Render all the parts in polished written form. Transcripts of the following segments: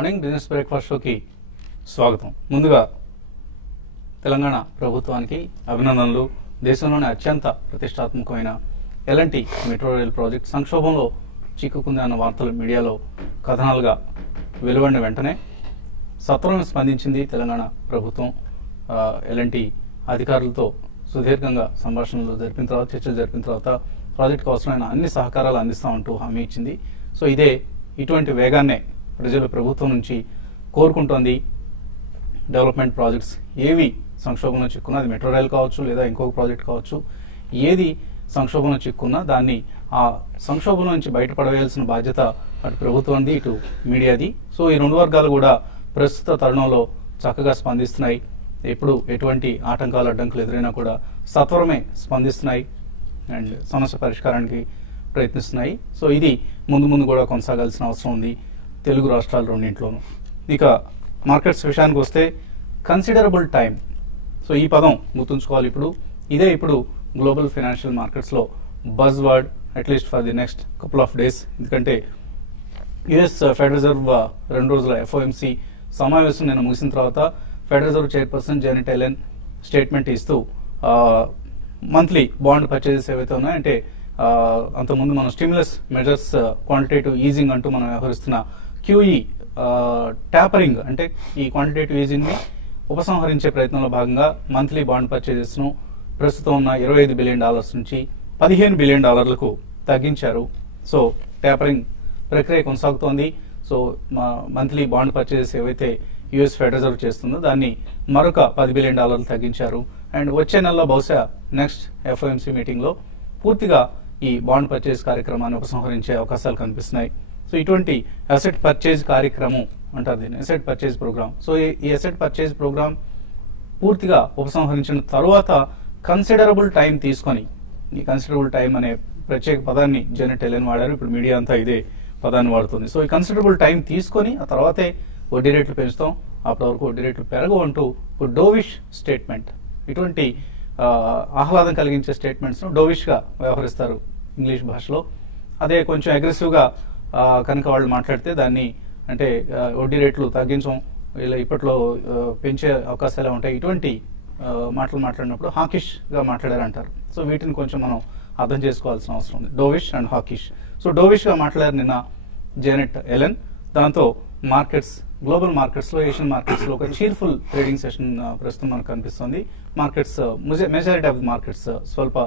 Morning business breakfast షోకి స్వాగతం. ముందుగా తెలంగాణ ప్రభుత్వానికి అభినందనలు. దేశంలోనే అత్యంత ప్రతిష్టాత్మకమైన ఎలాంటి మెట్రో రైల్ ప్రాజెక్ట్ సంక్షోభంలో చిక్కుకుంది అన్న వార్తలు మీడియాలో కథనాలుగా వెలువడిన వెంటనే సత్వరం స్పందించింది తెలంగాణ ప్రభుత్వం. ఎలాంటి అధికారులతో సుదీర్ఘంగా సంభాషణలు జరిపిన తర్వాత, చర్చలు జరిపిన తర్వాత ప్రాజెక్టుకు అవసరమైన అన్ని సహకారాలు అందిస్తామంటూ హామీ ఇచ్చింది. సో ఇటువంటి వేగాన్నే ప్రజలు ప్రభుత్వం నుంచి కోరుకుంటోంది. డెవలప్మెంట్ ప్రాజెక్ట్స్ ఏవి సంక్షోభంలో చిక్కున్నా, అది మెట్రో రైల్ కావచ్చు లేదా ఇంకొక ప్రాజెక్ట్ కావచ్చు, ఏది సంక్షోభంలో చిక్కున్నా దాన్ని ఆ సంక్షోభం నుంచి బయటపడవేయాల్సిన బాధ్యత అటు ప్రభుత్వంది, ఇటు మీడియాది. సో ఈ రెండు వర్గాలు కూడా ప్రస్తుత తరుణంలో చక్కగా స్పందిస్తున్నాయి. ఎప్పుడు ఎటువంటి ఆటంకాలు అడ్డంకులు ఎదురైనా కూడా సత్వరమే స్పందిస్తున్నాయి అండ్ సమస్య పరిష్కారానికి ప్రయత్నిస్తున్నాయి. సో ఇది ముందు కూడా కొనసాగాల్సిన అవసరం ఉంది తెలుగు రాష్ట్రాలు రెండింటిలోనూ. ఇక మార్కెట్స్ విషయానికి వస్తే కన్సిడరబుల్ టైం. సో ఈ పదం గుర్తుంచుకోవాలి. ఇప్పుడు గ్లోబల్ ఫైనాన్షియల్ మార్కెట్స్లో buzz word at least for the next couple of days. ఎందుకంటే యుఎస్ ఫెడరల్ రిజర్వ్ 2 రోజుల ఎఫ్ఓఎంసి సమావేశం నిన్న ముగిసిన తర్వాత federal reserve chairperson Janet Yellen statement ఇస్తూ మంత్లీ బాండ్ పర్చేజెస్ ఏవైతే ఉన్నాయో, అంటే అంతకుముందు మనం స్టిమ్యులస్ మెజర్స్, క్వాంటిటేటివ్ ఈజింగ్ అంటూ మనం వ్యవహరిస్తున్న క్యూఈ ట్యాపరింగ్, అంటే ఈ క్వాంటిటేటివ్ ఈజింగ్ ని ఉపసంహరించే ప్రయత్నంలో భాగంగా మంత్లీ బాండ్ పర్చేజెస్ ను ప్రస్తుతం ఉన్న $25 బిలియన్ నుంచి $15 బిలియన్ తగ్గించారు. సో ట్యాపరింగ్ ప్రక్రియ కొనసాగుతోంది. సో మంత్లీ బాండ్ పర్చేజెస్ ఏవైతే యుఎస్ ఫెడరల్ రిజర్వ్ చేస్తుందో దాన్ని మరొక $10 బిలియన్ తగ్గించారు. అండ్ వచ్చే నెలలో బహుశా నెక్స్ట్ ఎఫ్ఓఎంసీ మీటింగ్ లో పూర్తిగా ఈ బాండ్ పర్చేజ్ కార్యక్రమాన్ని ఉపసంహరించే అవకాశాలు కనిపిస్తున్నాయి. సో ఇటువంటి అసెట్ పర్చేజ్ కార్యక్రమం అంటారు దీన్ని, అసెట్ పర్చేజ్ ప్రోగ్రామ్. సో ఈ అసెట్ పర్చేజ్ ప్రోగ్రామ్ పూర్తిగా ఉపసంహరించిన తరువాత కన్సిడరబుల్ టైం తీసుకొని, ఈ కన్సిడరబుల్ టైం అనే ప్రత్యేక పదాన్ని జానెట్ యెలెన్ వాడారు. ఇప్పుడు మీడియా అంతా ఇదే పదాన్ని వాడుతుంది. సో ఈ కన్సిడరబుల్ టైం తీసుకొని ఆ తర్వాతే వడ్డీ రేట్లు పెంచుతాం, అప్పటి వరకు వడ్డీ రేట్లు పెరగవు అంటూ ఒక డోవిష్ స్టేట్మెంట్, ఇటువంటి ఆహ్లాదం కలిగించే స్టేట్మెంట్స్ ను డోవిష్ గా వ్యవహరిస్తారు ఇంగ్లీష్ భాషలో. అదే కొంచెం అగ్రెసివ్ గా కనుక వాళ్ళు మాట్లాడితే దాన్ని, అంటే వడ్డీ రేట్లు తగ్గించం, ఇలా ఇప్పట్లో పెంచే అవకాశాలు ఉంటాయి, ఇటువంటి మాటలు మాట్లాడినప్పుడు హాకిష్ గా మాట్లాడారంటారు. సో వీటిని కొంచెం మనం అర్థం చేసుకోవాల్సిన అవసరం ఉంది, dovish and hawkish. So dovish గా మాట్లాడారు నిన్న జానెట్ యెలెన్. దాంతో మార్కెట్స్, గ్లోబల్ మార్కెట్స్ లో, ఏషియన్ మార్కెట్స్ లో ఒక చీర్ఫుల్ ట్రేడింగ్ సెషన్ ప్రస్తుతం మనకు కనిపిస్తుంది. మార్కెట్స్, మెజారిటీ ఆఫ్ మార్కెట్స్ స్వల్ప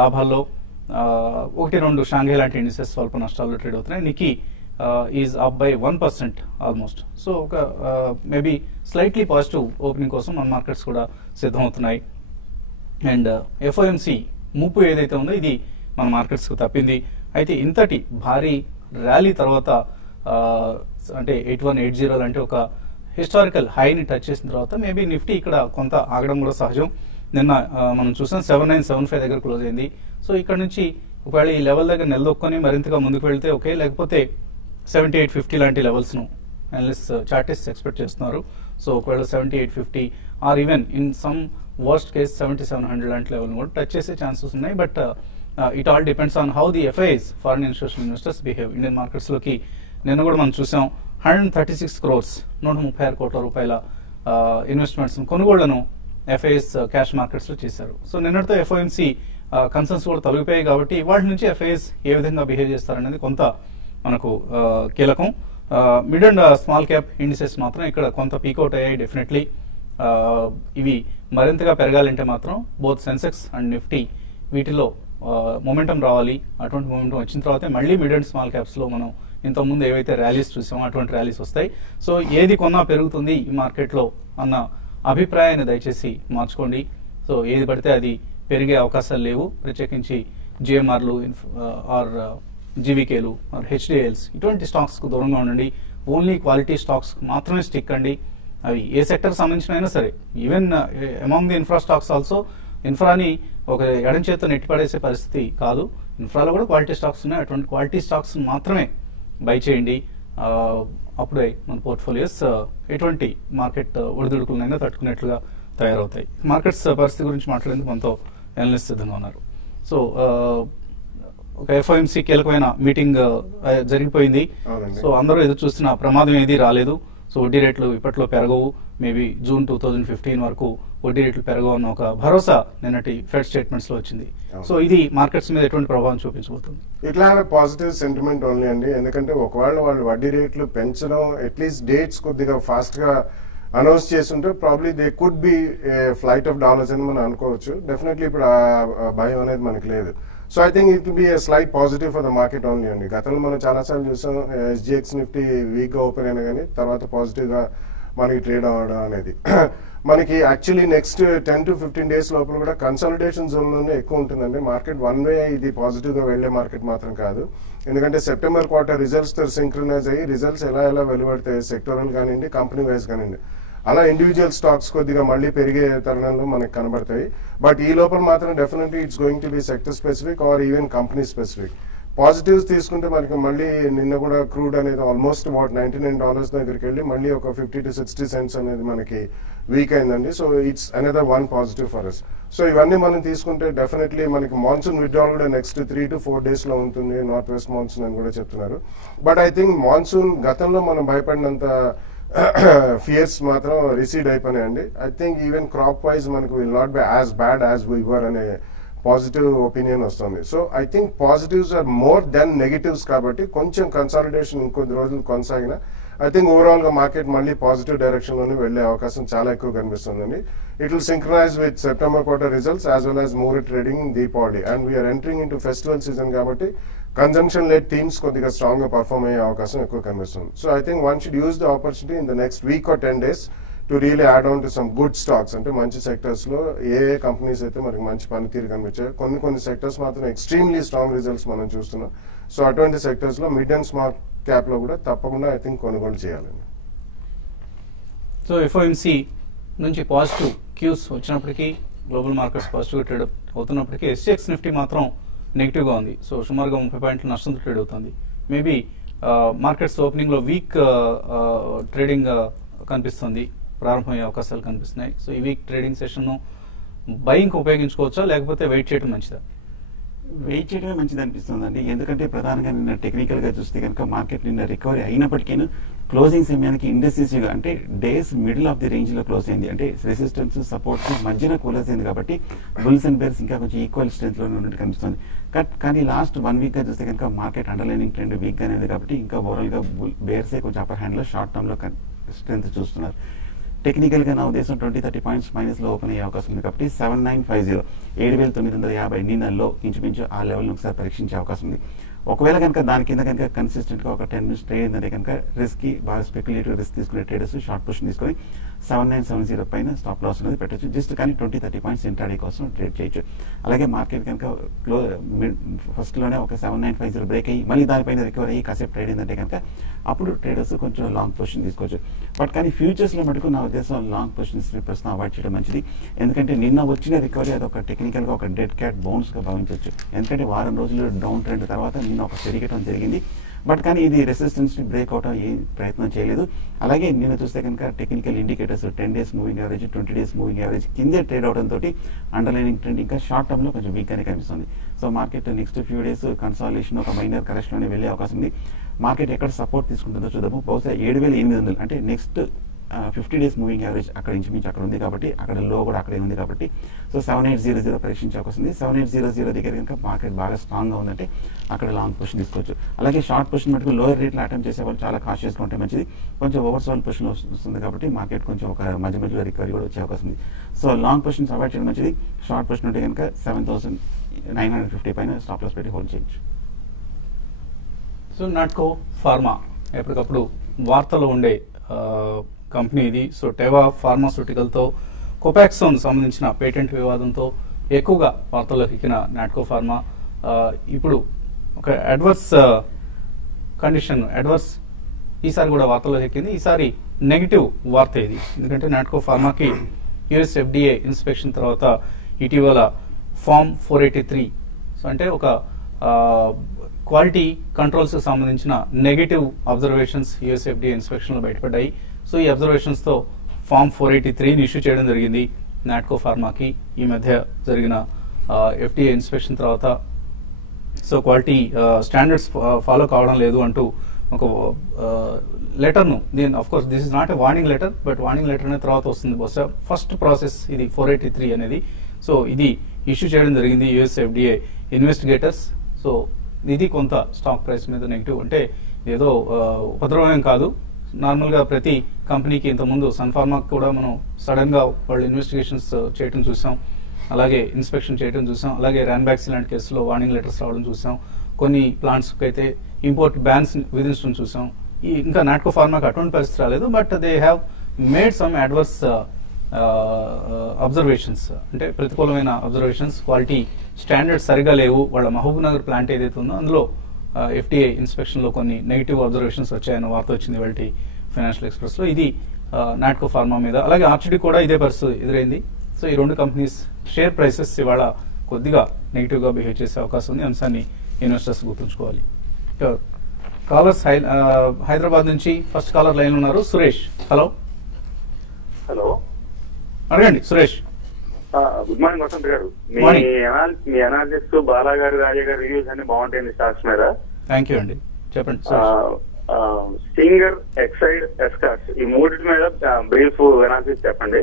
లాభాల్లో, 1-2 షాంఘై లాంటి ఇండిసెస్ స్వల్ప నష్టాల్లో ట్రేడ్ అవుతున్నాయి. Nikkei is up by 1% almost. So ఒక మేబీ స్లైట్లీ పాజిటివ్ ఓపెనింగ్ కోసం మన మార్కెట్స్ కూడా సిద్ధమవుతున్నాయి. అండ్ ఎఫ్ఓఎంసి ముప్పు ఏదైతే ఉందో ఇది మన మార్కెట్స్ కు తప్పింది. అయితే ఇంతటి భారీ ర్యాలీ తర్వాత, అంటే 8180 లాంటి ఒక హిస్టారికల్ హైని టచ్ చేసిన తర్వాత మేబీ నిఫ్టీ ఇక్కడ కొంత ఆగడం కూడా సహజం. నిన్న మనం చూసాం 7975 దగ్గర క్లోజ్ అయింది. సో ఇక్కడ నుంచి ఒకవేళ ఈ లెవెల్ దగ్గర నిలదొక్కుని మరింతగా ముందుకు వెళ్తే ఓకే, లేకపోతే 7850 లాంటి లెవెల్స్ ను అనలిస్ట్, చార్టిస్ట్ ఎక్స్పెక్ట్ చేస్తున్నారు. సో ఒకవేళ 7850 or even in some worst case 7700 లాంటి లెవెల్ కూడా టచ్ చేసే ఛాన్సెస్ ఉన్నాయి. But it all depends on how the FIs, foreign institutional investors behave. Indian markets లోకి నిన్న కూడా మనం చూసాం 136 crores, 136 కోట్ల రూపాయల ఇన్వెస్ట్మెంట్స్ కొనుగోళ్లను ఎఫ్ఐఎస్ క్యాష్ మార్కెట్స్ లో చేశారు. సో నిన్నటితో ఎఫ్ఓఎంసి కన్సర్న్స్ కూడా తొలగిపోయాయి. కాబట్టి వాటి నుంచి ఎఫ్ఐఎస్ ఏ విధంగా బిహేవ్ చేస్తారనేది కొంత మనకు కీలకం. Mid and small cap indices మాత్రం ఇక్కడ కొంత పీకౌట్ అయ్యాయి డెఫినెట్లీ. ఇవి మరింతగా పెరగాలంటే మాత్రం బోత్ సెన్సెక్స్ అండ్ నిఫ్టీ వీటిలో మొమెంటం రావాలి. అటువంటి మొమెంటం వచ్చిన తర్వాత మళ్ళీ మిడ్ అండ్ స్మాల్ క్యాప్స్ లో మనం ఇంతకుముందు ఏవైతే ర్యాలీస్ చూసామో అటువంటి ర్యాలీస్ వస్తాయి. సో ఏది కొన్నా పెరుగుతుంది ఈ మార్కెట్లో అన్న అభిప్రాయాన్ని దయచేసి మార్చుకోండి. సో ఏది పడితే అది పెరిగే అవకాశాలు లేవు. ప్రత్యేకించి జిఎంఆర్లు ఆర్ జీవీకేలు ఆర్ హెచ్డిఎల్స్ ఇటువంటి స్టాక్స్ కు దూరంగా ఉండండి. ఓన్లీ క్వాలిటీ స్టాక్స్ మాత్రమే స్టిక్ అండి. అవి ఏ సెక్టర్ సంబంధించిన అయినా సరే, even among the infra stocks also, ఇన్ఫ్రాని ఒక ఎడం చేత నెట్టిపడేసే పరిస్థితి కాదు. ఇన్ఫ్రాలో కూడా క్వాలిటీ స్టాక్స్ ఉన్నాయి. అటువంటి క్వాలిటీ స్టాక్స్ మాత్రమే బై చేయండి. అప్పుడే మన పోర్ట్ఫోలియోస్ ఎటువంటి మార్కెట్ ఒడిదుడుకులైనా తట్టుకునేట్లుగా తయారవుతాయి. మార్కెట్స్ పరిస్థితి గురించి మాట్లాడేందుకు మనతో అనలిస్ట్ సిద్ధంగా ఉన్నారు. సో ఒక ఎఫ్ఓఎంసీ కీలకమైన మీటింగ్ జరిగిపోయింది. సో అందరూ ఎదురు చూస్తున్న ప్రమాదం ఏది రాలేదు. సో వడ్డీ రేట్లు ఇప్పట్లో పెరగవు, మేబీ జూన్ 2015 వరకు వడ్డీ రేట్లు పెరగవు అన్న ఒక భరోసా నిన్నటి ఫెడ్ స్టేట్మెంట్స్ లో వచ్చింది. సో ఇది మార్కెట్స్ మీద ఎటువంటి ప్రభావం చూపించబోతుంది? ఇట్లా పాజిటివ్ సెంటిమెంట్ ఓన్లీ అండి. ఎందుకంటే ఒకవేళ వాళ్ళు వడ్డీ రేట్లు పెంచడం అట్లీస్ట్ డేట్స్ కొద్దిగా ఫాస్ట్ గా అనౌన్స్ చేస్తుంటే probably they could be flight of dollars అని మనం అనుకోవచ్చు. డెఫినెట్లీ ఇప్పుడు ఆ భయం అనేది మనకి లేదు. So I think it will be slight positive for the market only అండి. గతంలో మనం చాలాసార్లు చూసాం ఎస్జిఎక్స్ నిఫ్టీ వీక్ గా ఓపెన్ అయినా కానీ తర్వాత పాజిటివ్ గా మనకి ట్రేడ్ అవ్వడం అనేది. మనకి యాక్చువల్లీ నెక్స్ట్ 10 to 15 డేస్ లోపల కూడా కన్సాలిడేషన్ జోన్ లోనే ఎక్కువ ఉంటుందండి మార్కెట్. వన్ వే ఇది పాజిటివ్ గా వెళ్లే మార్కెట్ మాత్రం కాదు. ఎందుకంటే సెప్టెంబర్ క్వార్టర్ రిజల్ట్స్ తో సింక్రనైజ్ అయ్యి రిజల్ట్స్ ఎలా వెలువడతాయి సెక్టోరల్ కానివ్వండి కంపెనీ వైజ్ కానివ్వండి అలా ఇండివిజువల్ స్టాక్స్ కొద్దిగా మళ్ళీ పెరిగే తరుణంలో మనకు కనబడతాయి. బట్ ఈ లోపల మాత్రం definitely it's going to be sector specific are even company specific. Positives తీసుకుంటే మనకి మళ్ళీ నిన్న కూడా క్రూడ్ అనేది ఆల్మోస్ట్ అబౌట్ $99 దగ్గరికి వెళ్ళి మళ్ళీ ఒక 50 to 60 cents అనేది మనకి వీక్ అయిందండి. So it's another one positive for us. So ఇవన్నీ మనం తీసుకుంటే డెఫినెట్లీ మనకి మాన్సూన్ విత్డ్రాల్ కూడా నెక్స్ట్ 3 to 4 days లో ఉంటుంది, నార్త్ వెస్ట్ మాన్సూన్ అని కూడా చెప్తున్నారు. బట్ ఐ థింక్ మాన్సూన్ గతంలో మనం భయపడినంత ఫియర్స్ మాత్రం రిసీడ్ అయిపోయినాయండి. I think even crop wise మనకు will not be as bad as we were అనే పాజిటివ్ ఒపీనియన్ వస్తుంది. So I think positives are more than negatives కాబట్టి కొంచెం కన్సాలిడేషన్ ఇంకొద్ది రోజులు కొనసాగిన ఐ థింక్ ఓవరాల్ గా మార్కెట్ మళ్ళీ పాజిటివ్ డైరెక్షన్ లోనే వెళ్లే అవకాశం చాలా ఎక్కువ కనిపిస్తుందండి. It will synchronise with September quarter results as well as more trading Deepavali and we are entering into festival season కాబట్టి కన్జంప్షన్ లెడ్ థీమ్స్ కొద్దిగా స్ట్రాంగ్ గా పర్ఫార్మ్ అయ్యే అవకాశం ఎక్కువ కనిపిస్తుంది. So I think one should use the opportunity in the next week or 10 days to really add on to some good stocks. అంటే మంచి sectors లో ఏ కంపెనీస్ అయితే మనకి మంచి పనితీరు కనిపించాయి, కొన్ని సెక్టర్స్ మాత్రం ఎక్స్ట్రీమ్లీ స్ట్రాంగ్ రిజల్ట్స్ మనం చూస్తున్నాం. సో అటువంటి సెక్టర్స్ లో మిడ్ అండ్ స్మాల్ క్యాప్ లో కూడా తప్పకుండా ఐ థింక్ కొనుగోలు చేయాలండి. సో ఎఫ్ఓఎంసీ నుంచి పాజిటివ్ క్యూస్ వచ్చినప్పటికీ గ్లోబల్ మార్కెట్స్ పాజిటివ్ ట్రేడ్ అవుతున్నప్పటికీ ఎస్జిఎక్స్ నిఫ్టీ మాత్రం నెగిటివ్ గా ఉంది. సో సుమారుగా 30 పాయింట్ల నష్టంతో ట్రేడ్ అవుతుంది. మేబీ మార్కెట్స్ ఓపెనింగ్ లో వీక్ ట్రేడింగ్ కనిపిస్తుంది, ప్రారంభమయ్యే అవకాశాలు కనిపిస్తున్నాయి. సో ఈ వీక్ ట్రేడింగ్ సెషన్ బయింగ్ ఉపయోగించుకోవచ్చా లేకపోతే వెయిట్ చేయడం మంచిదా? వెయిట్ చేయడమే మంచిది అనిపిస్తుందండి. ఎందుకంటే ప్రధానంగా నిన్న టెక్నికల్ గా చూస్తే కనుక మార్కెట్ నిన్న రికవరీ అయినప్పటికీ క్లోజింగ్ సమయానికి ఇండెసిసివ్ అంటే days middle of the range లో క్లోజ్ అయింది. అంటే రెసిస్టెన్స్ సపోర్ట్స్ మధ్యన క్లోజ్ అయింది కాబట్టి బుల్స్ అండ్ బేర్స్ ఇంకా కొంచెం ఈక్వల్ స్ట్రెంత్ లో ఉన్నట్టు కనిపిస్తుంది. కానీ లాస్ట్ 1 week గా చూస్తే కనుక మార్కెట్ అండర్లైనింగ్ ట్రెండ్ వీక్ గా అనేది కాబట్టి ఇంకా ఓవరాల్ గా బేర్సే కొంచెం అప్పర్ హ్యాండ్ లో షార్ట్ టర్మ్ లో స్ట్రెంత్ చూస్తున్నారు. టెక్నికల్ గా నా ఉద్దేశం 20-30 పాయింట్స్ మైనస్ లో ఓపెన్ అయ్యే అవకాశం ఉంది కాబట్టి 7950 7,950 నిన్నల్లో ఇంచుమించు ఆ లెవెల్ ఒకసారి పరీక్షించే అవకాశం ఉంది. ఒకవేళ కనుక దాని కింద కనుక కన్సిస్టెంట్ గా ఒక 10 minutes ట్రేడ్ ఏంటంటే కనుక రిస్క్ బాగా స్పెక్యులేటివ్ రిస్క్ తీసుకునే ట్రేడర్స్ షార్ట్ పొజిషన్ తీసుకొని 7970 పైన స్టాప్ లాస్ అనేది పెట్టచ్చు. జస్ట్ కానీ 20-30 పాయింట్స్ ఇంట్రాడే కోసం ట్రేడ్ చేయొచ్చు. అలాగే మార్కెట్ కనుక ఫస్ట్ లోనే ఒక 7950 బ్రేక్ అయ్యి మళ్ళీ దానిపైన రికవర్ అయ్యి కాసేపు ట్రేడ్ ఏంటంటే కనుక అప్పుడు ట్రేడర్స్ కొంచెం లాంగ్ పొజిషన్ తీసుకోవచ్చు. బట్ కానీ ఫ్యూచర్స్ లో మటుకు నా ఉద్దేశం లాంగ్ పొజిషన్స్ ప్రస్తుతం అవాయిడ్ చేయడం మంచిది. ఎందుకంటే నిన్న వచ్చిన రికవరీ అదొక టెక్నికల్ గా ఒక డెడ్ క్యాట్ బౌన్స్ గా భావించవచ్చు. ఎందుకంటే వారం రోజులు డౌన్ ట్రెండ్ తర్వాత నిన్న ఒక పెరిగటం జరిగింది. బట్ కానీ ఇది రెసిస్టెన్స్ ని బ్రేక్ అవడం ఏ ప్రయత్నం చేయలేదు. అలాగే నిన్న చూస్తే కనుక technical indicators 10 days moving average 20 days moving average కిందే ట్రేడ్ అవడం తోటి అండర్లైనింగ్ ట్రెండ్ ఇంకా షార్ట్ టర్మ్ లో కొంచెం వీక్ అని కనిపిస్తుంది. So market next few days consolidation ఒక మైనర్ కరెక్షన్ లోనే వెళ్లే అవకాశం ఉంది. మార్కెట్ ఎక్కడ సపోర్ట్ తీసుకుంటుందో చూద్దాము. బహుశా 7,800 అంటే నెక్స్ట్ 50 days మూవింగ్ యావరేజ్ అక్కడ ఇంచుమించు అక్కడ ఉంది కాబట్టి అక్కడ లో కూడా అక్కడే ఉంది కాబట్టి సో 7800 పరీక్షించే అవకాశం ఉంది. 7800 దగ్గర కనుక మార్కెట్ బాగా స్ట్రాంగ్ గా ఉందంటే అక్కడ లాంగ్ పొజిషన్ తీసుకోవచ్చు. అలాగే షార్ట్ పొజిషన్ మటుకు లోయర్ రేట్లో అటెంప్ట్ చేసే వాళ్ళు చాలా కాషియస్ గా ఉంటే మంచిది. కొంచెం ఓవర్సోల్ పొజిషన్ వస్తుంది కాబట్టి మార్కెట్ కొంచెం ఒక మధ్యలో రికవరీ కూడా వచ్చే అవకాశం ఉంది. సో లాంగ్ పొజిషన్స్ అవాయిడ్ చేయడం మంచిది. షార్ట్ పొజిషన్ ఉంటే కనుక 7950 పైన స్టాప్ లాస్ పెట్టి హోల్డ్ చేయొచ్చు. సో నాట్కో ఫార్మా ఎప్పటికప్పుడు వార్తలో ఉండే కంపెనీ ఇది. సో టెవా ఫార్మాస్యూటికల్ తో కోపాక్సోన్ సంబంధించిన పేటెంట్ వివాదంతో ఎక్కువగా వార్తల్లోకి ఎక్కిన నాట్కో ఫార్మా ఇప్పుడు ఒక అడ్వర్స్ ఈసారి కూడా వార్తల్లోకి ఎక్కింది. ఈసారి నెగిటివ్ వార్త ఇది. ఎందుకంటే నాట్కో ఫార్మాకి యుఎస్ ఎఫ్డిఏ ఇన్స్పెక్షన్ తర్వాత ఇటీవల ఫామ్ 483 సో అంటే ఒక క్వాలిటీ కంట్రోల్స్ కి సంబంధించిన negative observations US FDA inspection లో బయటపడ్డాయి. సో ఈ అబ్జర్వేషన్స్ తో ఫామ్ 483 ఇష్యూ చేయడం జరిగింది నాట్కో ఫార్మాకి. ఈ మధ్య జరిగిన ఎఫ్డిఏ ఇన్స్పెక్షన్ తర్వాత సో క్వాలిటీ స్టాండర్డ్స్ ఫాలో కావడం లేదు అంటూ ఒక లెటర్ను దీని of course this is not a warning letter, but warning letter అనే తర్వాత వస్తుంది బహుశా. ఫస్ట్ ప్రాసెస్ ఇది 483 అనేది. సో ఇది ఇష్యూ చేయడం జరిగింది యుఎస్ ఎఫ్డిఏ ఇన్వెస్టిగేటర్స్. సో ఇది కొంత స్టాక్ ప్రైస్ మీద నెగిటివ్, అంటే ఏదో ఉపద్రవం కాదు. నార్మల్గా ప్రతి కంపెనీకి ఇంతకుముందు సన్ఫార్మాకి కూడా మనం సడన్గా వాళ్ళు ఇన్వెస్టిగేషన్స్ చేయడం చూసాం, అలాగే ఇన్స్పెక్షన్ చేయడం చూసాం, అలాగే ర్యాన్బ్యాక్స్ లాంటి కేసులో వార్నింగ్ లెటర్స్ రావడం చూసాం, కొన్ని ప్లాంట్స్కి అయితే ఇంపోర్ట్ బ్యాన్స్ విధించడం చూసాం. ఇంకా నాట్కో ఫార్మాకి అటువంటి పరిస్థితి రాలేదు, but they have made some adverse observations, అంటే ప్రతికూలమైన అబ్జర్వేషన్స్. క్వాలిటీ స్టాండర్డ్స్ సరిగా లేవు. వాళ్ళ మహబూబ్ నగర్ ప్లాంట్ ఏదైతే ఉందో అందులో ఎఫ్డిఐ ఇన్స్పెక్షన్ లో కొన్ని నెగిటివ్ అబ్జర్వేషన్స్ వచ్చాయన్న వార్త వచ్చింది వాళ్ళ ఫైనాన్షియల్ ఎక్స్ప్రెస్ లో. ఇది నాట్కో ఫార్మా మీద, అలాగే ఆర్చిడి కూడా ఇదే పరిస్థితి ఎదురైంది. సో ఈ రెండు కంపెనీస్ షేర్ ప్రైసెస్ ఇవాళ కొద్దిగా నెగిటివ్ గా బిహేవ్ చేసే అవకాశం ఉంది. అంశాన్ని ఇన్వెస్టర్స్ గుర్తుంచుకోవాలి. కాలర్స్ హైదరాబాద్ నుంచి ఫస్ట్ కాలర్ లైన్ ఉన్నారు సురేష్. హలో హలో, అడగండి సురేష్. గుడ్ మార్నింగ్ వసంత్ గారు. మీ అనాలిసిస్ బాలా గారు, రాజా గారు రివ్యూస్ అన్ని బాగుంటాయండి స్టాక్స్ మీద. థ్యాంక్ యూ అండి, చెప్పండి. సింగర్, ఎక్సైడ్, ఎస్కార్ట్స్ ఈ మూడింటి మీద బ్రీఫ్ అనాలిసిస్ చెప్పండి.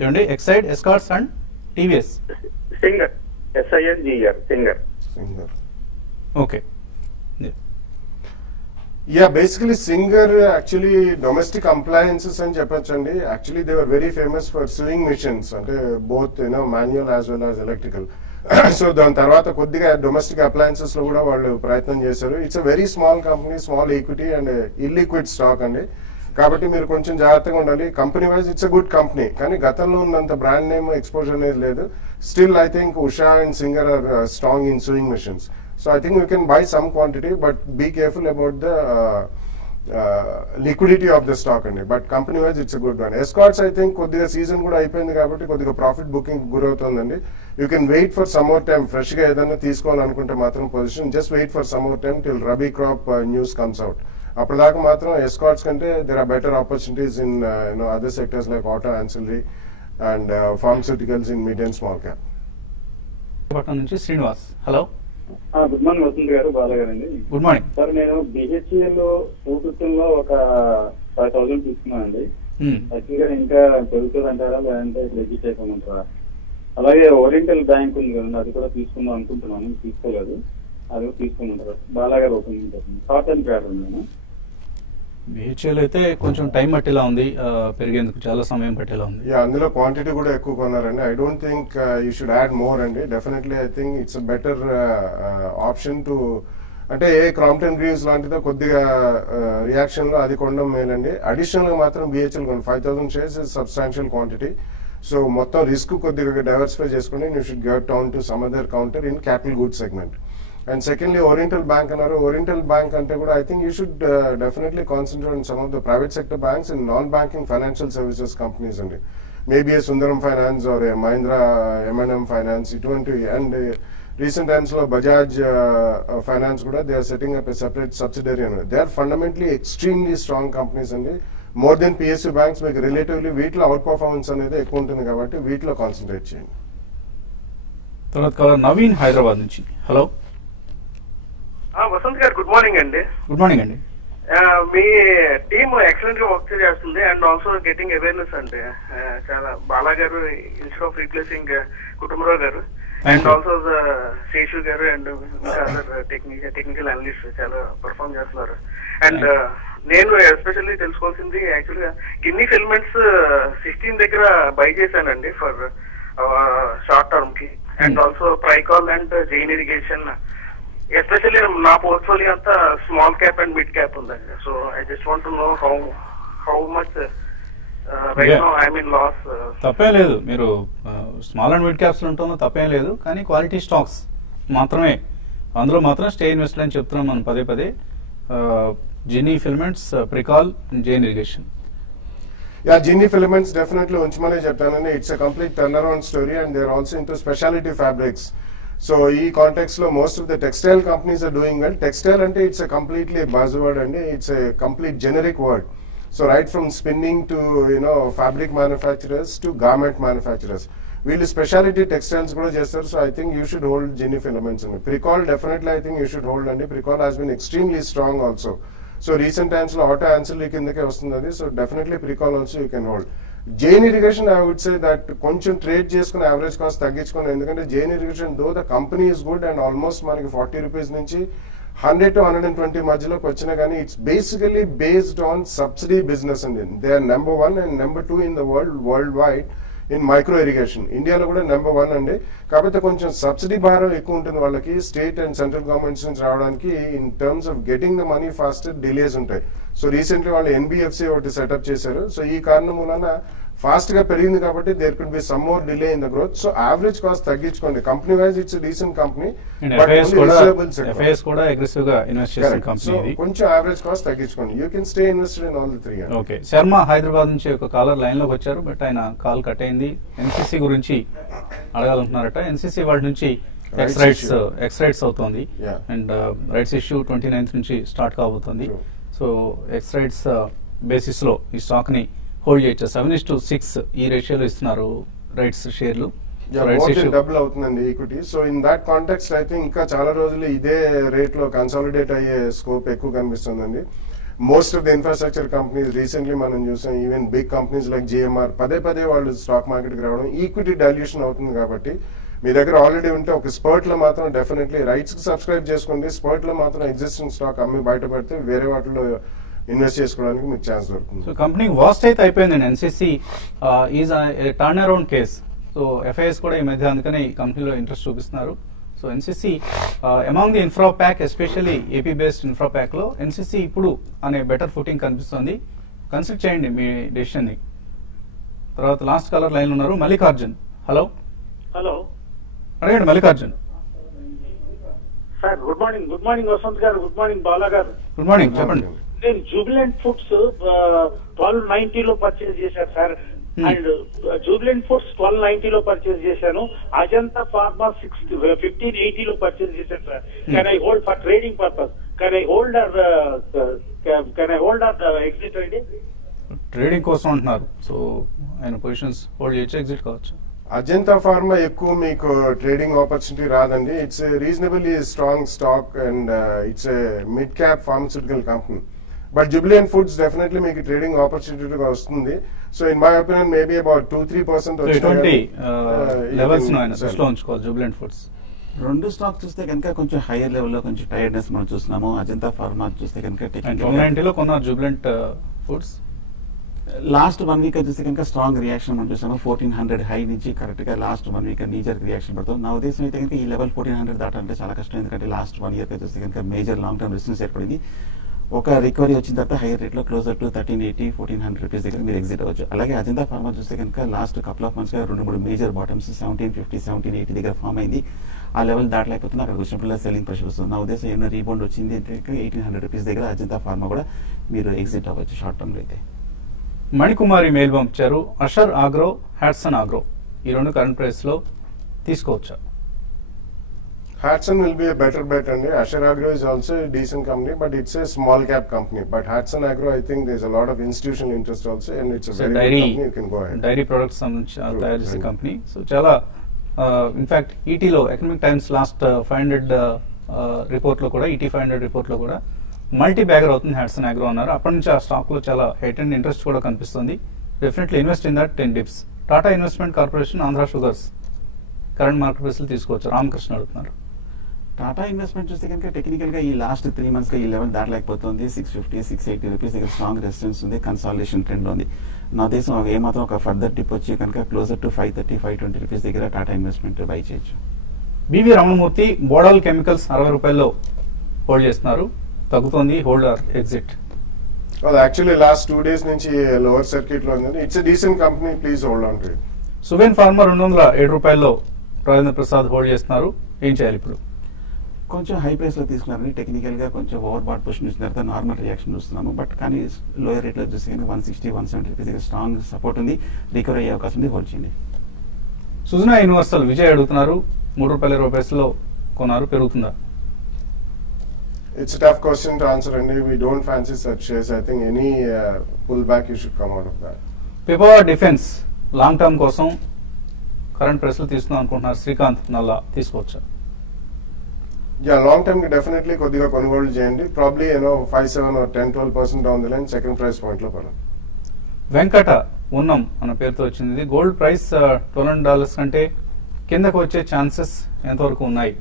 ఏమండి Exide, escorts and TVS. Singer, SINGR, singer. Okay. Yeah, basically Singer actually domestic appliances అని చెప్పొచ్చండి. Actually they were very famous for sewing machines, అంటే both manual as well as electrical. So దాని తర్వాత కొద్దిగా domestic appliances లో కూడా వాళ్ళు ప్రయత్నం చేశారు. It's a very small company, small equity and illiquid stock అండి. కాబట్టి మీరు కొంచెం జాగ్రత్తగా ఉండాలి. Company wise it's a good company, కానీ గతంలో ఉన్నంత బ్రాండ్ నేమ్ ఎక్స్పోజర్ అనేది లేదు. Still I think Usha and singer or strong in sewing machines. So I think you can buy some quantity, but be careful about the liquidity of the stock andi. But company wise it's a good one. Escorts I think కొద్దిగా season కూడా అయిపోయింది కాబట్టి కొద్దిగా profit booking గురవుతుందండి. You can wait for some more time. Fresh గా ఏదైనా తీసుకోవాలనుకుంటే మాత్రం position just wait for some more time till Rabi crop news comes out. అప్పటిదాకా మాత్రం ఎస్కార్ట్స్ కంటే there are better opportunities in other sectors like auto, ancillary and pharmaceuticals in mid and small cap. పట్టణం నుంచి Srinivas. Hello. Good morning Vasant గారు, బాలా గారండి. Good morning sir. నేను BHEL లో 215 లో ఒక 5,000 తీసుకున్నానండి. యాక్చువల్గా ఇంకా పెరుగుతుంది అంటారా, లేదంటే లెగ్జిట్ అయిపోమంటారా? అలాగే ఓరియంటల్ బ్యాంక్ ఉంది కదండి, అది కూడా తీసుకుందాం అనుకుంటున్నాను, తీసుకోలేదు. అది కూడా తీసుకుంటారా? బాలా గారు ఓపెనింగ్ చేస్తుంది. షార్ట్ అండ్ ప్యాడ్ నేను BHEL అయితే కొంచెం టైం పట్టేలా ఉంది, పెరిగేందుకు చాలా సమయం పట్టేలా ఉంది. అందులో క్వాంటిటీ కూడా ఎక్కువ కొన్నారండి. I don't think you should add more అండి. Definitely I think it's better option to, అంటే క్రాంప్టన్ గ్రీవ్స్ లాంటిదో కొద్దిగా రియాక్షన్ లో అది కొనడం మేలండి. అడిషనల్ గా మాత్రం BHEL 5,000 shares is substantial quantity. So మొత్తం రిస్క్ కొద్దిగా డైవర్సిఫై చేసుకుని you should get on to some other counter in capital good segment. And secondly, Oriental Bank అన్నారు. Oriental Bank అంటే కూడా I think you should definitely concentrate on some of the private sector banks and non-banking financial services companies అండి. Maybe a Sundaram Finance or a Mahindra M&M Finance ఇటువంటి. And recent times లో Bajaj Finance కూడా they are setting up a separate subsidiary అండి. They are fundamentally extremely strong companies అండి. More than PSU banks మీకు relatively వీటిలో out performance అనేది ఎక్కువ ఉంటుంది కాబట్టి వీటిలో కాన్సన్ట్రేట్ చేయండి. తర్వాత నవీన్ హైదరాబాద్ నుంచి. హలో. వసంత్ గారు గుడ్ మార్నింగ్ అండి. గుడ్ మార్నింగ్ అండి. మీ టీమ్ ఎక్సలెంట్ గా వర్క్ చేస్తుంది అండ్ ఆల్సో గెటింగ్ అవేర్నెస్ అండి. చాలా బాలా గారు ఇన్స్టెడ్ ఆఫ్ రీప్లేసింగ్ కుటుంబరావు గారు and also Seshu garu and technical analyst చాలా పర్ఫార్మ్ చేస్తున్నారు. అండ్ నేను ఎస్పెషల్లీ తెలుసుకోవాల్సింది యాక్చువల్ గా గిన్ని ఫిల్మెంట్స్ 16 దగ్గర బై చేశానండి ఫర్ షార్ట్ టర్మ్ కి. And also Pricol and Jain Irrigation, especially నా పోర్ట్ఫోలియో అంతా small cap and mid cap ఉందండి. So I just want to know how much right now I mean loss. తప్పేం లేదు, మీరు స్మాల్ అండ్ మిడ్ క్యాప్స్ ఉంటున్నా తప్పేం లేదు, కానీ క్వాలిటీ స్టాక్స్ మాత్రమే అందులో మాత్రం స్టే ఇన్వెస్టర్ అని చెప్తున్నాం మనం పదే పదే. Ginni Filaments, Pricol, Jain Irrigation. Ginni Filaments definitely ఉంచమనే చెప్తానండి. It's a complete turn around story and they are also into speciality fabrics. So ఈ కాంటెక్స్ లో most of the textile companies are doing well. Textile అంటే it's a completely buzz word అండి. It's a complete generic word. So right from spinning to fabric manufacturers to garment manufacturers, వీళ్ళు speciality textiles కూడా చేస్తారు. So I think you should hold Ginni Filaments అండి. Pricol definitely I think you should hold అండి. Pricol has been extremely strong also. So recent times లో auto ancillary కిందకే వస్తుంది. So definitely Pricol also you can hold. Jain Irrigation I would say that కొంచెం trade చేసుకుని average cost తగ్గించుకుని, ఎందుకంటే Jain Irrigation though the company is good and almost మనకి 40 rupees నుంచి 100 to 120 మధ్యలోకి వచ్చినా కానీ it's basically based on subsidy business అండి. They are number 1 and number 2 in the world wide in micro irrigation. ఇండియాలో కూడా నెంబర్ 1 అండి. కాకపోతే కొంచెం సబ్సిడీ భారం ఎక్కువ ఉంటుంది వాళ్ళకి, స్టేట్ అండ్ సెంట్రల్ గవర్నమెంట్స్ నుంచి రావడానికి. In terms of getting the money fast delays ఉంటాయి. సో రీసెంట్లీ వాళ్ళు ఎన్బిఎఫ్సి ఒకటి సెటప్ చేశారు. సో ఈ కారణం వలన ఫాస్ట్ గా పెరిగింది కాబట్టి there could be some more delay in the growth. So average cost తగ్గించుకోండి. Company wise it's decent company, కొంచెం యావరేజ్ కాస్ట్ తగ్గించుకోండి. You can stay invested in all the 3. Okay, Sharma Hyderabad నుంచి ఒక కాలర్ లైన్ లోకి వచ్చారు, బట్ ఆయన కాల్ కట్ అయింది. NCC గురించి అడగాలనుకున్నారట. ఎన్సీసీ వాళ్ళ నుంచి ఎక్స్ రైట్స్ అవుతుంది అండ్ రైట్స్ ఇష్యూ 29th నుంచి స్టార్ట్ కాబోతుంది. సో ఎక్స్ రైట్స్ బేసిస్ లో ఈ స్టాక్ ని హోల్డ్ చేయొచ్చు. 7:6 ఈ రేషియోలో ఇస్తున్నారు రైట్స్ షేర్లు. డబుల్ అవుతుందండి equity. So in that context I think ఇంకా చాలా రోజులు ఇదే రేట్ లో కన్సాలిడేట్ అయ్యే స్కోప్ ఎక్కువ కనిపిస్తుందండి. Most of the infrastructure companies recently మనం చూసాం, even big companies like GMR పదే వాళ్ళు స్టాక్ మార్కెట్ కి రావడం ఈక్విటీ డైల్యూషన్ అవుతుంది. కాబట్టి మీ దగ్గర ఆల్రెడీ ఉంటే ఒక స్పర్ట్ లో మాత్రం డెఫినెట్లీ రైట్స్ కి సబ్స్క్రైబ్ చేసుకోండి. స్పర్ట్ లో మాత్రం ఎగ్జిస్టింగ్ స్టాక్ అమ్మి బయట పెడితే వేరే వాటిలో ఇన్వెస్ట్ చేసుకోవడానికి మీకు ఛాన్స్ దొరుకుతుంది. సో కంపెనీ వాస్ట్ అయితే అయిపోయిందండి. NCC is turn around case. So FIs కూడా ఈ మధ్య అందుకనే ఈ కంపెనీలో ఇంట్రెస్ట్ చూపిస్తున్నారు. So NCC among the infra pack, especially AP based infra pack లో ఎన్సీసీ ఇప్పుడు అనే బెటర్ ఫుటింగ్ కనిపిస్తుంది. కన్సిడర్ చేయండి మీ డెసిషన్ ని. తర్వాత లాస్ట్ కాలర్ లైన్ ఉన్నారు, మల్లికార్జున్. హలో అడగండి Mallikarjun. Sir good morning Vasant గారు, గుడ్ మార్నింగ్ బాలా గారు. గుడ్ మార్నింగ్, చెప్పండి. నేను జూబిలెంట్ ఫుడ్స్ 1290 లో పర్చేజ్ చేశాను సార్. అండ్ జూబిలెంట్ ఫుడ్స్ 1290 లో పర్చేజ్ చేశాను. అజంతా ఫార్మా 1580 లో పర్చేజ్ చేశాను sir. Can I hold for trading purpose? Can I hold exit అండి? ట్రేడింగ్ కోసం అంటున్నారు. సో ఆయన పొజిషన్స్ హోల్డ్ చేయొచ్చు, ఎగ్జిట్ కావచ్చు. అజంతా ఫార్మా ఎక్కువ మీకు ట్రేడింగ్ ఆపర్చునిటీ రాదండి. It's reasonably strong stock and it's mid cap pharmaceutical company. But Jubilant foods definitely మీకు ట్రేడింగ్ ఆపర్చునిటీగా వస్తుంది. So in my opinion maybe about 2-3% Jubilant foods. రెండు స్టాక్ చూస్తే కనుక కొంచెం హైయర్ లెవెల్లో కొంచెం టైర్డ్నెస్ మనం చూస్తున్నాము. అజంతా ఫార్మా చూస్తే కనుక 1290 లో కొన్నారు జూబిలెంట్ ఫుడ్స్. లాస్ట్ 1 వీక్ చూస్తే కనుక స్ట్రాంగ్ రియాక్షన్ మనం చూసాము. 1400 హై నుంచి కరెక్ట్ గా లాస్ట్ 1 వీక్ నీజర్ రియాక్షన్ పడుతుంది. నా ఉద్దేశం అయితే కనుక ఈ లెవెల్ 1400 దాటాలంటే చాలా కష్టం. ఎందుకంటే లాస్ట్ 1 ఇయర్ చూస్తే కనుక మేజర్ లాంగ్ టర్మ్ రెసిస్టెన్స్ ఏర్పడింది. ఒక రికవరీ వచ్చిన తర్వాత హైయర్ రేట్ లో క్లోజర్ టు 1380-1400 రూపీస్ దగ్గర మీరు ఎగ్జిట్ అవ్వచ్చు. అలాగే అజంతా ఫార్మా చూస్తే కనుక లాస్ట్ కపుల్ ఆఫ్ మంత్స్ గా 2-3 మేజర్ బాటమ్స్ 1750, 1780 దగ్గర ఫామ్ అయింది. ఆ లెవెల్ దాటలేకపోతుంది. అక్కడ వచ్చినప్పుడు సెల్లింగ్ ప్రెషర్ వస్తుంది. నా ఉద్దేశం ఏమైనా రీబౌండ్ వచ్చింది అంటే 1800 రూపీస్ దగ్గర అజంతా ఫార్మా కూడా మీరు ఎగ్జిట్ అవ్వచ్చు షార్ట్ టర్మ్ లో అయితే. మణికుమారి మెయిల్ పంపించారు, అషర్ ఆగ్రో, హ్యాట్సన్ ఆగ్రో ఈ రెండు కరెంట్ ప్రైస్ లో తీసుకోవచ్చా? Hatsun will be a better bet and Asher Agro is also a decent company, but it's a small cap company. But Hatsun Agro, I think there's a lot of institutional interest also, and it's a very good company. You can go ahead. Dairy products తయారు చేసే company. So చాలా in fact ఈటీలో Economic Times last 500 report లో కూడా, ఈటీ 500 report లో కూడా multi bagger అవుతుంది Hatsun agro అన్నారు. అప్పటి నుంచి ఆ స్టాక్ లో చాలా హైట్ అండ్ ఇంట్రెస్ట్ కూడా కనిపిస్తుంది. Definitely invest in that 10 dips. Tata investment corporation, Andhra sugars current market price లో తీసుకోవచ్చు. రామకృష్ణ అడుగుతున్నారు. టాటా ఇన్వెస్ట్మెంట్ చూస్తే కనుక టెక్నికల్ గా ఈ లాస్ట్ 3 months గా ఈ లెవెల్ దాటలేకపోతుంది. 650-680 రూపీస్ దగ్గర స్ట్రాంగ్ రెసిస్టెన్స్ ఉంది. కన్సాలిడేషన్ ట్రెండ్ లో ఉంది. నా దేశం ఏమాత్రం ఒక ఫర్దర్ టిప్ వచ్చి కనుక క్లోజర్ టు 530-520 రూపీస్ దగ్గర టాటా ఇన్వెస్ట్మెంట్ బై చేయొచ్చు. బివి రమణమూర్తి, బోడాల్ కెమికల్స్ 60 రూపాయల్లో హోల్డ్ చేస్తున్నారు. తగ్గుతోంది, holder exit. Well, actually last 2 days నుంచి లోవర్ సర్క్యూట్ లో ఉంది. It's a decent company, please hold on to it. Suven pharma 207 రూపాయల్లో రాజేంద్ర ప్రసాద్ హోల్డ్ చేస్తున్నారు. ఏం చేయాలి ఇప్పుడు? కొంచెం హై ప్రైస్ లో తీసుకున్నారని టెక్నికల్ గా కొంచెం ఓవర్ బాట్ పొజిషన్ చూసిన తర్వాత నార్మల్ రియాక్షన్ చూస్తున్నాము. బట్ కానీ లోయర్ రేట్ లో చూస్తే 160-170 రూపీస్ దగ్గర స్ట్రాంగ్ సపోర్ట్ ఉంది. రికవరీ అయ్యే అవకాశం ఉంది. హోల్డ్ చేయండి. సుజనా యూనివర్సల్ విజయ్ అడుగుతున్నారు, 3 రూపాయలు కొన్నారు, పెరుగుతుందా? It's a tough question to answer, and we don't fancy such shares. I think any pullback you should come out of that. పిపవర్ డిఫెన్స్ లాంగ్ టర్మ్ కోసం కరెంట్ ప్రైస్లో తీసుకుందాం అనుకుంటున్నారు శ్రీకాంత్ నల్లా, తీసుకోవచ్చా? లాంగ్ టర్మ్ కి డెఫినెట్లీ కొద్దిగా కొనుగోలు చేయండి. Probably 5-7 or 10-12% down the line second price point లో పడాలి. వెంకట ఉన్నం అన్న పేరుతో వచ్చింది ఇది. గోల్డ్ ప్రైస్ $12 కంటే కిందకు వచ్చే ఛాన్సెస్ ఎంతవరకు ఉన్నాయి?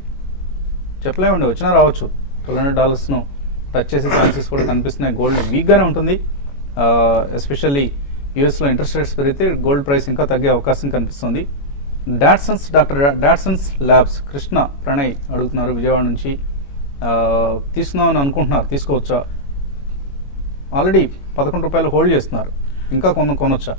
చెప్పలేమండి, వచ్చినా రావచ్చు. $12 టచ్ చేసే ఛాన్సెస్ కూడా కనిపిస్తున్నాయి. గోల్డ్ వీక్ గానే ఉంటుంది. ఎస్పెషల్లీ యుఎస్ లో ఇంట్రెస్ట్ రేట్స్ పెరిగితే గోల్డ్ ప్రైస్ ఇంకా తగ్గే అవకాశం కనిపిస్తుంది. డాక్టర్ డాట్సన్స్ ల్యాబ్స్ కృష్ణ ప్రణయ్ అడుగుతున్నారు విజయవాడ నుంచి. తీసుకుందామని అనుకుంటున్నారు, తీసుకోవచ్చా? ఆల్రెడీ ₹11 హోల్డ్ చేస్తున్నారు, ఇంకా కొనొచ్చా?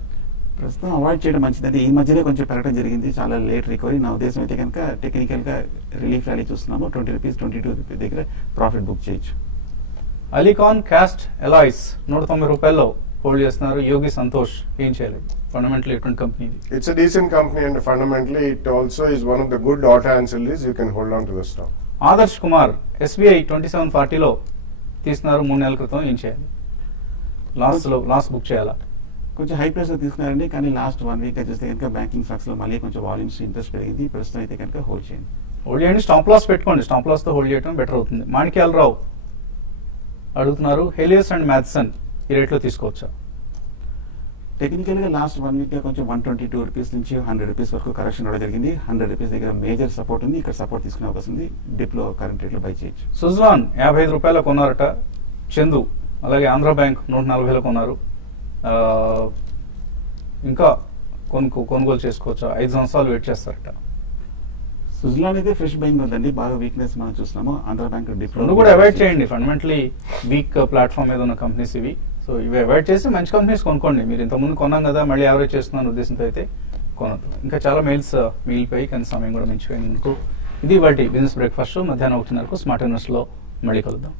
ప్రస్తుతం అవాయిడ్ చేయడం మంచిదండి. ఈ మధ్యనే కొంచెం పెరగడం జరిగింది, చాలా లేట్ రికవరీ. నా ఉద్దేశం అయితే కనుక టెక్నికల్ గా రిలీఫ్ ర్యాలీ చూస్తున్నాము. ₹20, ₹22 దగ్గర ప్రాఫిట్ బుక్ చేయొచ్చు. అలీకాన్ క్యాస్ట్ ఎలాయిస్ ₹190 హోల్డ్ చేస్తున్నారు. యోగి సంతోష్, ఏం చేయలేదు? ఫండమెంటలీ ఎటువంటి కంపెనీ ఇది? It's a decent company and fundamentally it also is one of the good auto ancillaries. You can hold on to the stock. Adarsh Kumar SBI 2740 తీస్తున్నారు 3 నెలల క్రితం, ఏం చేయాలి? లాస్ట్ బుక్ చేయాలా? కొంచెం హై ప్రైస్ లో తీసుకున్నారండి, కానీ లాస్ట్ 1 వీక్ గా చూస్తే కనుక బ్యాంకింగ్ స్టాక్స్ లో మళ్ళీ కొంచెం వాల్యూమ్స్ ఇంట్రెస్ట్ పెరిగింది. ప్రస్తుతం అయితే కనుక హోల్డ్ చేయండి. స్టాప్ లాస్ పెట్టుకోండి. స్టాప్ లాస్ తో హోల్డ్ చేయడం బెటర్ అవుతుంది. మాణిక్యాలరావు అడుగుతున్నారు హెలియస్ అండ్ మ్యాథ్సన్ ఈ రేట్లో తీసుకోవచ్చా? టెక్నికల్ గా లాస్ట్ 1 వీక్ గా కొంచెం ₹122 నుంచి ₹100 వరకు కరెక్షన్ కూడా జరిగింది. ₹100 దగ్గర మేజర్ సపోర్ట్ ఉంది, ఇక్కడ సపోర్ట్ తీసుకునే అవకాశం ఉంది. డిప్ లో కరెంట్ రేట్ లో బై చేయొచ్చు. సుజ్లాన్ ₹55 కొన్నారట. చందు అలాగే ఆంధ్ర బ్యాంక్ ₹140 కొన్నారు. ఇంకా కొనుగోలు చేసుకోవచ్చా? 5 సంవత్సరాలు వెయిట్ చేస్తారట. సుజ్లాన్ అయితే ఫ్రెష్ బయింగ్ ఉందండి, బాగా వీక్నెస్ మనం చూస్తున్నాము. ఆంధ్ర బ్యాంక్ డిప్ కూడా అవాయిడ్ చేయండి. ఫండమెంటలీ వీక్ ప్లాట్ఫామ్ మీద ఉన్న కంపెనీస్ ఇవి. సో ఇవి అవాయిడ్ చేసి మంచి కంపెనీస్ కొనుక్కోండి. మీరు ఇంతకుముందు కొన్నాం కదా, మళ్ళీ యావరేజ్ చేస్తున్నాను ఉద్దేశంతో అయితే కొనద్దు. ఇంకా చాలా మెయిల్స్ మిగిలిపోయి, కానీ సమయం కూడా మించిపోయింది. ఇది వాటి బిజినెస్ బ్రేక్ఫాస్ట్. మధ్యాహ్నం 1:30 స్మార్ట్ ఇన్వెస్ట్ లో మళ్ళీ కలుద్దాం.